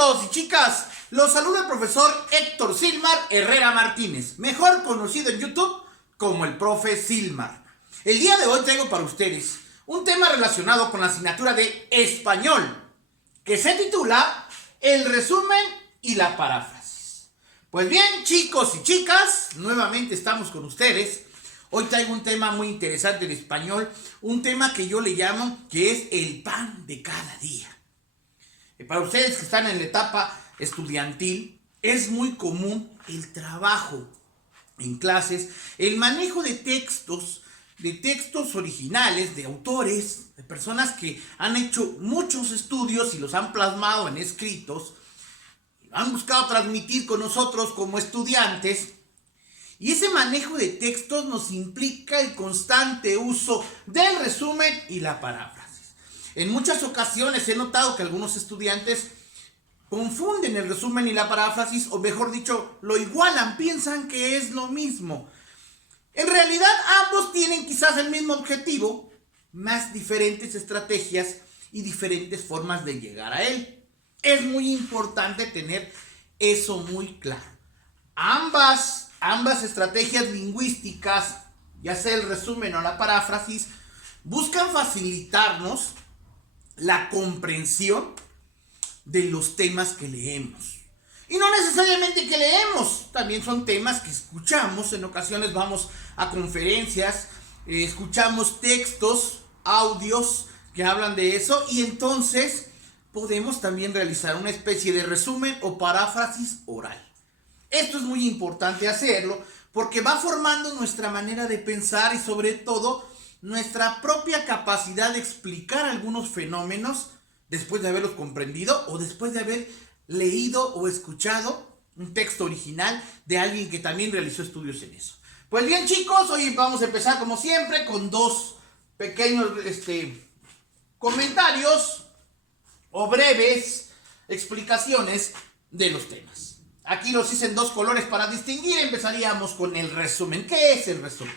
chicos y chicas, los saluda el profesor Héctor Silmar Herrera Martínez, mejor conocido en YouTube como el profe Silmar. El día de hoy traigo para ustedes un tema relacionado con la asignatura de español, que se titula El resumen y la paráfrasis. Pues bien, chicos y chicas, nuevamente estamos con ustedes. Hoy traigo un tema muy interesante de español, un tema que yo le llamo que es el pan de cada día. Para ustedes que están en la etapa estudiantil, es muy común el trabajo en clases, el manejo de textos originales, de autores, de personas que han hecho muchos estudios y los han plasmado en escritos, han buscado transmitir con nosotros como estudiantes. Y ese manejo de textos nos implica el constante uso del resumen y la paráfrasis. En muchas ocasiones he notado que algunos estudiantes confunden el resumen y la paráfrasis, o mejor dicho, lo igualan, piensan que es lo mismo. En realidad ambos tienen quizás el mismo objetivo, más diferentes estrategias y diferentes formas de llegar a él. Es muy importante tener eso muy claro. Ambas estrategias lingüísticas, ya sea el resumen o la paráfrasis, buscan facilitarnos la comprensión de los temas que leemos. Y no necesariamente que leemos, también son temas que escuchamos. En ocasiones vamos a conferencias, escuchamos textos, audios que hablan de eso, y entonces podemos también realizar una especie de resumen o paráfrasis oral. Esto es muy importante hacerlo porque va formando nuestra manera de pensar y sobre todo nuestra propia capacidad de explicar algunos fenómenos después de haberlos comprendido o después de haber leído o escuchado un texto original de alguien que también realizó estudios en eso. Pues bien, chicos, hoy vamos a empezar como siempre con dos pequeños comentarios o breves explicaciones de los temas. Aquí los hice en dos colores para distinguir. Empezaríamos con el resumen. ¿Qué es el resumen?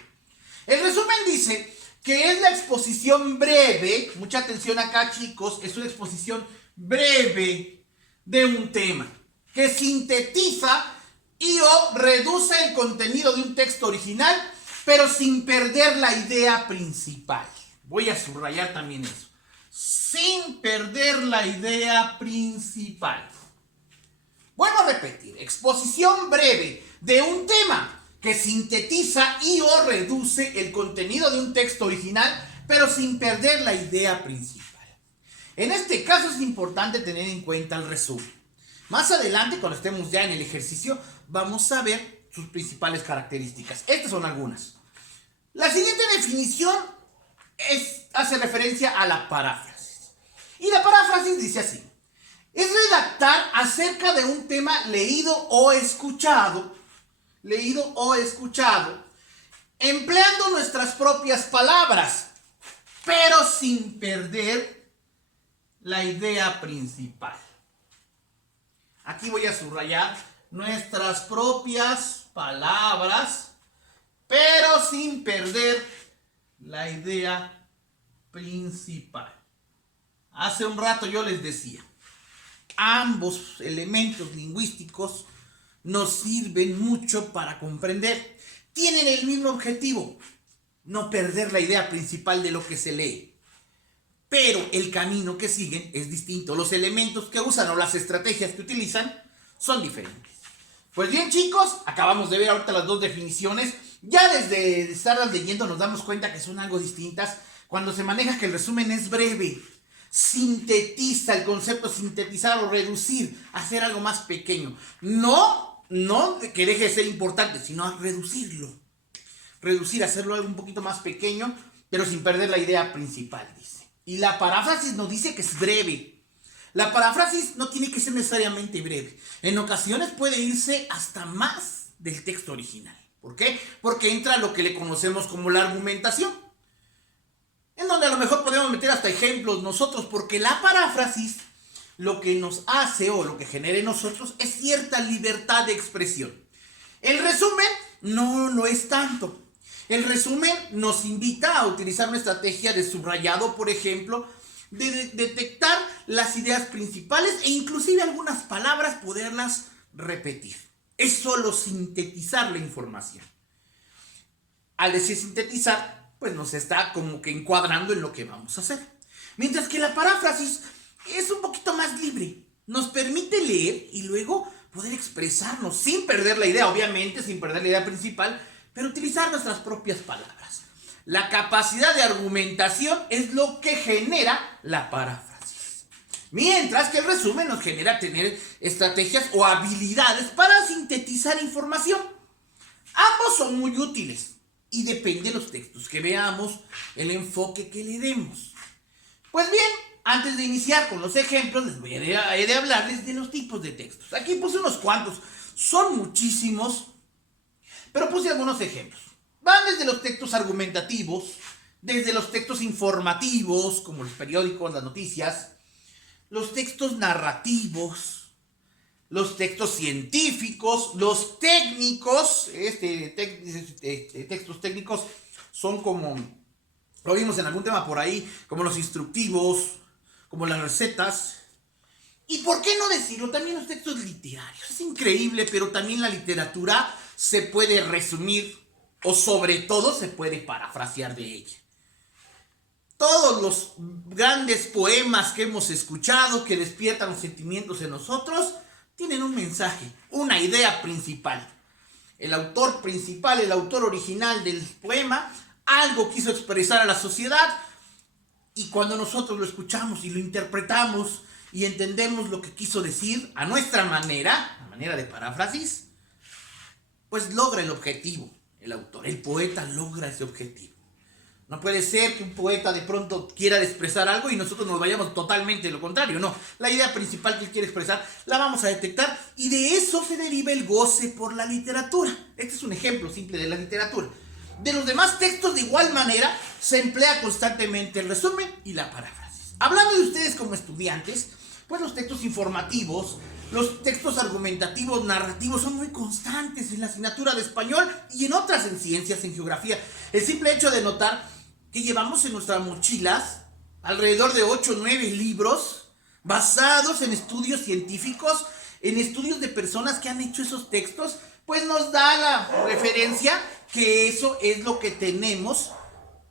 El resumen dice que es la exposición breve, mucha atención acá, chicos, es una exposición breve de un tema que sintetiza y o reduce el contenido de un texto original, pero sin perder la idea principal. Voy a subrayar también eso. Sin perder la idea principal. Vuelvo a repetir, exposición breve de un tema que sintetiza y o reduce el contenido de un texto original, pero sin perder la idea principal. En este caso es importante tener en cuenta el resumen. Más adelante, cuando estemos ya en el ejercicio, vamos a ver sus principales características. Estas son algunas. La siguiente definición hace referencia a la paráfrasis. Y la paráfrasis dice así: es redactar acerca de un tema leído o escuchado, empleando nuestras propias palabras, pero sin perder la idea principal. Aquí voy a subrayar nuestras propias palabras, pero sin perder la idea principal. Hace un rato yo les decía, ambos elementos lingüísticos nos sirven mucho para comprender. Tienen el mismo objetivo, no perder la idea principal de lo que se lee. Pero el camino que siguen es distinto. Los elementos que usan o las estrategias que utilizan son diferentes. Pues bien, chicos, acabamos de ver ahorita las dos definiciones. Ya desde estarlas leyendo nos damos cuenta que son algo distintas. Cuando se maneja que el resumen es breve, sintetiza, el concepto sintetizar o reducir, hacer algo más pequeño. No que deje de ser importante, sino reducirlo. Reducir, hacerlo algo un poquito más pequeño, pero sin perder la idea principal, dice. Y la paráfrasis nos dice que es breve. La paráfrasis no tiene que ser necesariamente breve. En ocasiones puede irse hasta más del texto original. ¿Por qué? Porque entra lo que le conocemos como la argumentación, en donde a lo mejor podemos meter hasta ejemplos nosotros, porque la paráfrasis lo que nos hace o lo que genera en nosotros es cierta libertad de expresión. El resumen no lo es tanto. El resumen nos invita a utilizar una estrategia de subrayado, por ejemplo, de detectar las ideas principales e inclusive algunas palabras poderlas repetir. Es solo sintetizar la información. Al decir sintetizar, pues nos está como que encuadrando en lo que vamos a hacer. Mientras que la paráfrasis es un poquito más libre. Nos permite leer y luego poder expresarnos sin perder la idea, obviamente, sin perder la idea principal, pero utilizar nuestras propias palabras. La capacidad de argumentación es lo que genera la paráfrasis. Mientras que el resumen nos genera tener estrategias o habilidades para sintetizar información. Ambos son muy útiles y depende de los textos que veamos, el enfoque que le demos. Pues bien, antes de iniciar con los ejemplos, he de hablarles de los tipos de textos. Aquí puse unos cuantos, son muchísimos, pero puse algunos ejemplos. Van desde los textos argumentativos, desde los textos informativos, como los periódicos, las noticias, los textos narrativos, los textos científicos, los técnicos. Textos técnicos son como, lo vimos en algún tema por ahí, como los instructivos, como las recetas. Y por qué no decirlo, también los textos literarios. Es increíble, pero también la literatura se puede resumir o sobre todo se puede parafrasear de ella. Todos los grandes poemas que hemos escuchado, que despiertan los sentimientos en nosotros, tienen un mensaje, una idea principal. El autor principal, el autor original del poema, algo quiso expresar a la sociedad, y cuando nosotros lo escuchamos y lo interpretamos y entendemos lo que quiso decir a nuestra manera, a manera de paráfrasis, pues logra el objetivo. El autor, el poeta logra ese objetivo. No puede ser que un poeta de pronto quiera expresar algo y nosotros nos vayamos totalmente lo contrario. No, la idea principal que él quiere expresar la vamos a detectar y de eso se deriva el goce por la literatura. Este es un ejemplo simple de la literatura. De los demás textos de igual manera se emplea constantemente el resumen y la paráfrasis. Hablando de ustedes como estudiantes, pues los textos informativos, los textos argumentativos, narrativos son muy constantes en la asignatura de español y en otras en ciencias, en geografía. El simple hecho de notar que llevamos en nuestras mochilas alrededor de 8 o 9 libros basados en estudios científicos, en estudios de personas que han hecho esos textos, pues nos da la referencia que eso es lo que tenemos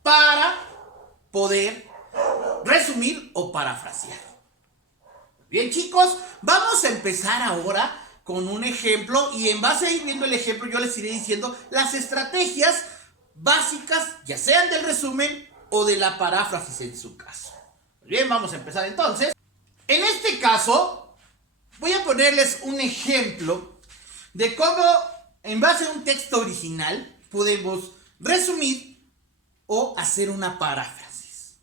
para poder resumir o parafrasear. Bien, chicos, vamos a empezar ahora con un ejemplo y en base a ir viendo el ejemplo yo les iré diciendo las estrategias básicas, ya sean del resumen o de la paráfrasis en su caso. Bien, vamos a empezar entonces. En este caso, voy a ponerles un ejemplo de cómo en base a un texto original podemos resumir o hacer una paráfrasis.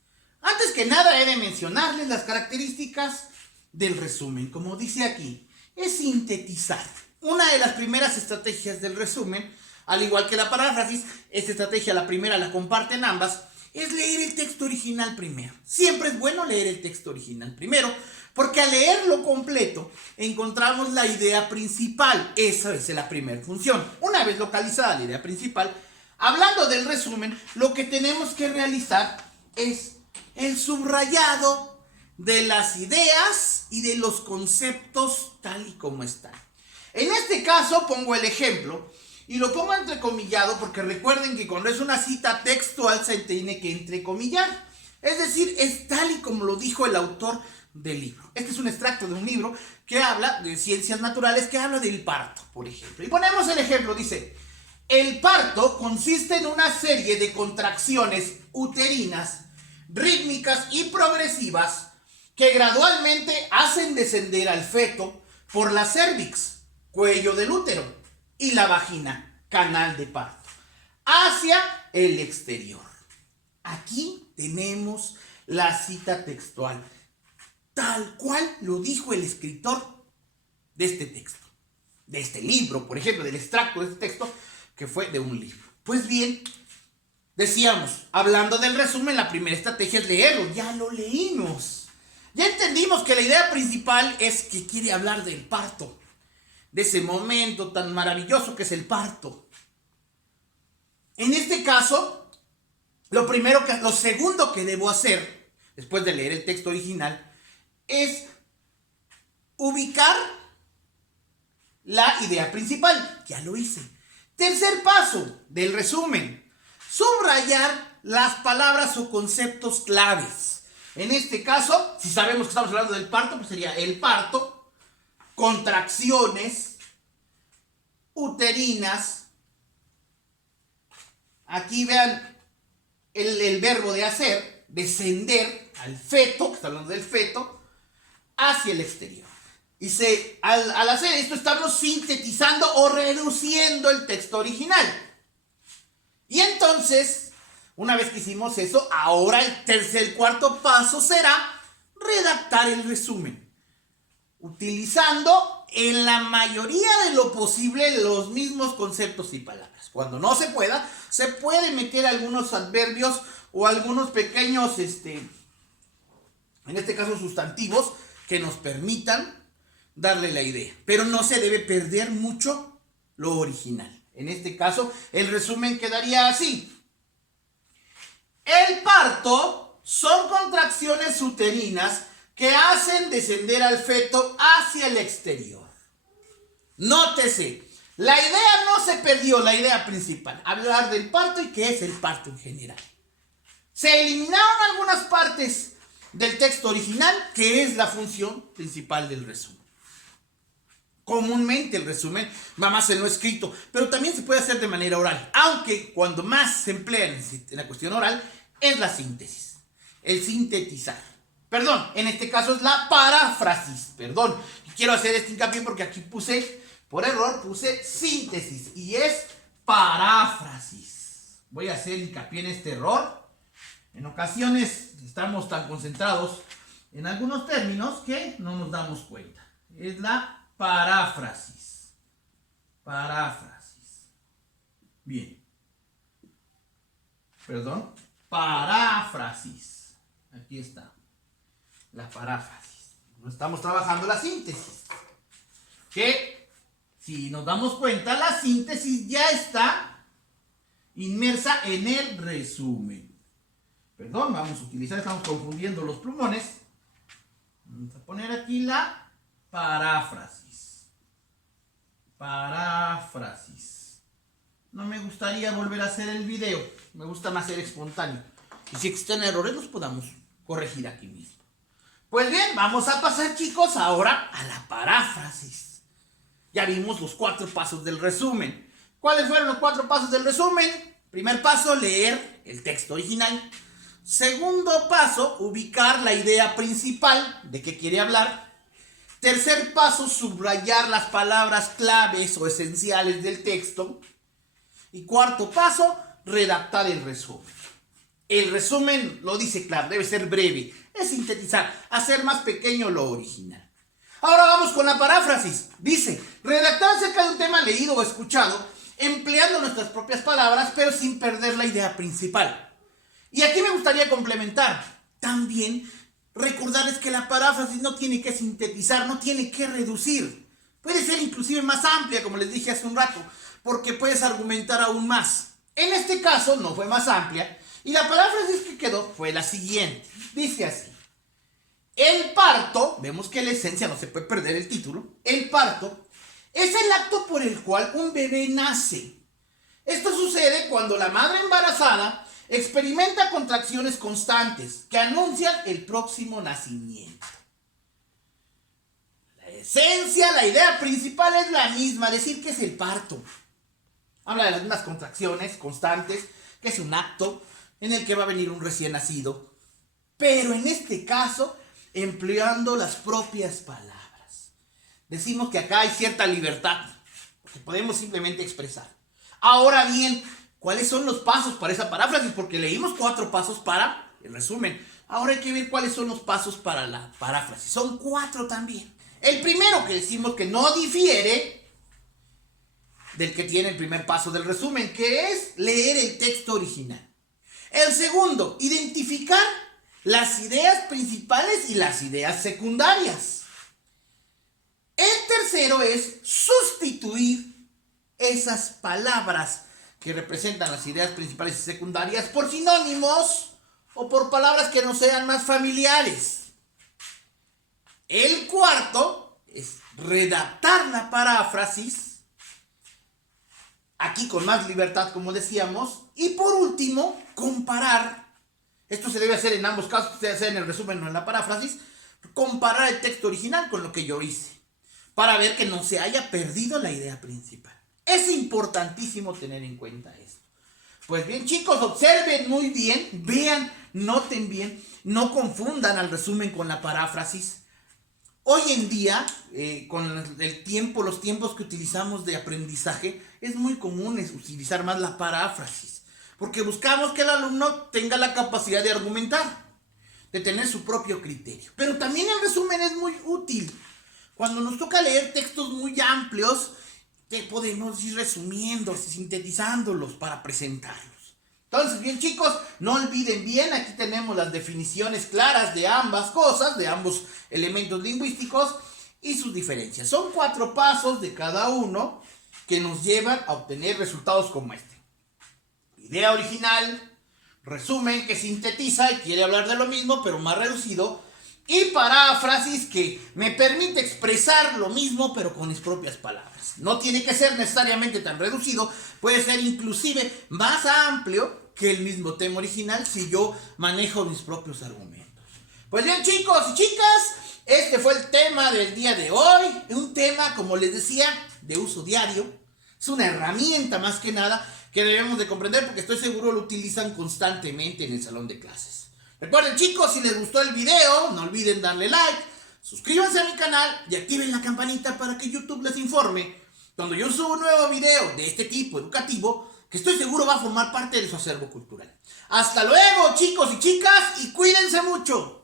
Antes que nada he de mencionarles las características del resumen. Como dice aquí, es sintetizar. Una de las primeras estrategias del resumen, al igual que la paráfrasis, esta estrategia, la primera la comparten ambas, es leer el texto original primero. Siempre es bueno leer el texto original primero, porque al leerlo completo encontramos la idea principal. Esa es la primera función. Una vez localizada la idea principal, hablando del resumen, lo que tenemos que realizar es el subrayado de las ideas y de los conceptos tal y como están. En este caso pongo el ejemplo y lo pongo entrecomillado porque recuerden que cuando es una cita textual se tiene que entrecomillar. Es decir, es tal y como lo dijo el autor del libro. Este es un extracto de un libro que habla de ciencias naturales, que habla del parto, por ejemplo. Y ponemos el ejemplo, dice: el parto consiste en una serie de contracciones uterinas, rítmicas y progresivas que gradualmente hacen descender al feto por la cérvix, cuello del útero, y la vagina, canal de parto, hacia el exterior. Aquí tenemos la cita textual, tal cual lo dijo el escritor de este texto, de este libro, por ejemplo, del extracto de este texto, que fue de un libro. Pues bien, decíamos, hablando del resumen, la primera estrategia es leerlo. Ya lo leímos. Ya entendimos que la idea principal es que quiere hablar del parto, de ese momento tan maravilloso que es el parto. En este caso, lo segundo que debo hacer, después de leer el texto original, es ubicar la idea principal. Ya lo hice. Tercer paso del resumen: subrayar las palabras o conceptos claves. En este caso, si sabemos que estamos hablando del parto, pues sería el parto, contracciones uterinas. Aquí vean el verbo de hacer, descender al feto, que está hablando del feto, hacia el exterior. Y al hacer esto estamos sintetizando o reduciendo el texto original. Y entonces, una vez que hicimos eso, ahora el cuarto paso será redactar el resumen, utilizando en la mayoría de lo posible los mismos conceptos y palabras. Cuando no se pueda, se puede meter algunos adverbios o algunos pequeños, en este caso sustantivos, que nos permitan darle la idea. Pero no se debe perder mucho lo original. En este caso, el resumen quedaría así. El parto son contracciones uterinas que hacen descender al feto hacia el exterior. Nótese, la idea no se perdió, la idea principal, hablar del parto y qué es el parto en general. Se eliminaron algunas partes del texto original, que es la función principal del resumen. Comúnmente el resumen va más en lo escrito, pero también se puede hacer de manera oral, aunque cuando más se emplea en la cuestión oral es la síntesis, el sintetizar. Perdón, en este caso es la paráfrasis, perdón. Y quiero hacer este hincapié porque aquí por error puse síntesis y es paráfrasis. Voy a hacer hincapié en este error. En ocasiones estamos tan concentrados en algunos términos que no nos damos cuenta. Es la paráfrasis. Paráfrasis. Bien. Perdón. Paráfrasis. Aquí está. La paráfrasis. No estamos trabajando la síntesis. Que si nos damos cuenta, la síntesis ya está inmersa en el resumen. Perdón, vamos a utilizar, estamos confundiendo los plumones. Vamos a poner aquí la paráfrasis. Paráfrasis. No me gustaría volver a hacer el video. Me gusta más ser espontáneo. Y si existen errores, los podamos corregir aquí mismo. Pues bien, vamos a pasar, chicos, ahora a la paráfrasis. Ya vimos los 4 pasos del resumen. ¿Cuáles fueron los 4 pasos del resumen? Primer paso, leer el texto original. Segundo paso, ubicar la idea principal de qué quiere hablar. Tercer paso, subrayar las palabras claves o esenciales del texto. Y cuarto paso, redactar el resumen. El resumen lo dice claro, debe ser breve, es sintetizar, hacer más pequeño lo original. Ahora vamos con la paráfrasis. Dice, redactar acerca de un tema leído o escuchado, empleando nuestras propias palabras, pero sin perder la idea principal. Y aquí me gustaría complementar, también recordarles que la paráfrasis no tiene que sintetizar, no tiene que reducir. Puede ser inclusive más amplia, como les dije hace un rato, porque puedes argumentar aún más. En este caso no fue más amplia, y la paráfrasis que quedó fue la siguiente. Dice así. El parto, vemos que la esencia no se puede perder el título, el parto es el acto por el cual un bebé nace. Esto sucede cuando la madre embarazada experimenta contracciones constantes que anuncian el próximo nacimiento. La esencia, la idea principal es la misma, decir que es el parto. Habla de las mismas contracciones constantes, que es un acto en el que va a venir un recién nacido. Pero en este caso, empleando las propias palabras. Decimos que acá hay cierta libertad, que podemos simplemente expresar. Ahora bien, ¿cuáles son los pasos para esa paráfrasis? Porque leímos 4 pasos para el resumen. Ahora hay que ver cuáles son los pasos para la paráfrasis. Son 4 también. El primero que decimos que no difiere del que tiene el primer paso del resumen, que es leer el texto original. El segundo, identificar las ideas principales y las ideas secundarias. El tercero es sustituir esas palabras que representan las ideas principales y secundarias por sinónimos o por palabras que no sean más familiares. El cuarto es redactar la paráfrasis, aquí con más libertad, como decíamos. Y por último, comparar. Esto se debe hacer en ambos casos, sea en el resumen o en la paráfrasis. Comparar el texto original con lo que yo hice, para ver que no se haya perdido la idea principal. Es importantísimo tener en cuenta esto. Pues bien, chicos, observen muy bien, vean, noten bien, no confundan al resumen con la paráfrasis. Hoy en día, con el tiempo, los tiempos que utilizamos de aprendizaje, es muy común utilizar más la paráfrasis, porque buscamos que el alumno tenga la capacidad de argumentar, de tener su propio criterio. Pero también el resumen es muy útil. Cuando nos toca leer textos muy amplios, podemos ir resumiendo, sintetizándolos para presentarlos. Entonces, bien chicos, no olviden bien, aquí tenemos las definiciones claras de ambas cosas, de ambos elementos lingüísticos y sus diferencias. Son 4 pasos de cada uno que nos llevan a obtener resultados como este. Idea original, resumen que sintetiza y quiere hablar de lo mismo pero más reducido, y paráfrasis que me permite expresar lo mismo pero con mis propias palabras. No tiene que ser necesariamente tan reducido, puede ser inclusive más amplio que el mismo tema original si yo manejo mis propios argumentos. Pues bien chicos y chicas, este fue el tema del día de hoy. Un tema, como les decía, de uso diario. Es una herramienta más que nada que debemos de comprender porque estoy seguro lo utilizan constantemente en el salón de clases. Recuerden chicos, si les gustó el video, no olviden darle like, suscríbanse a mi canal y activen la campanita para que YouTube les informe cuando yo subo un nuevo video de este tipo educativo que estoy seguro va a formar parte de su acervo cultural. Hasta luego chicos y chicas y cuídense mucho.